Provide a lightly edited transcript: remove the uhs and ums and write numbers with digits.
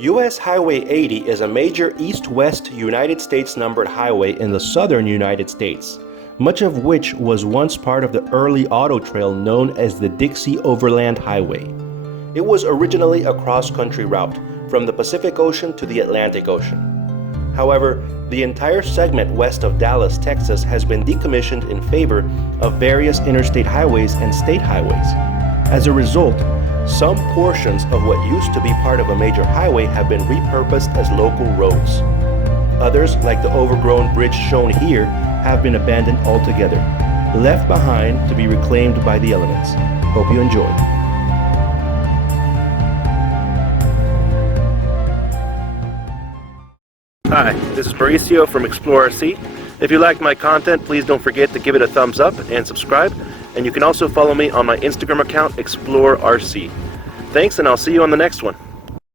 US Highway 80 is a major east-west United States numbered highway in the southern United States, much of which was once part of the early auto trail known as the Dixie Overland Highway. It was originally a cross-country route from the Pacific Ocean to the Atlantic Ocean. However, the entire segment west of Dallas, Texas has been decommissioned in favor of various interstate highways and state highways. As a result, some portions of what used to be part of a major highway have been repurposed as local roads. Others, like the overgrown bridge shown here, have been abandoned altogether, left behind to be reclaimed by the elements. Hope you enjoy. Hi, this is Mauricio from Explore RC. If you liked my content, please don't forget to give it a thumbs up and subscribe. And you can also follow me on my Instagram account, Explore RC. Thanks, and I'll see you on the next one.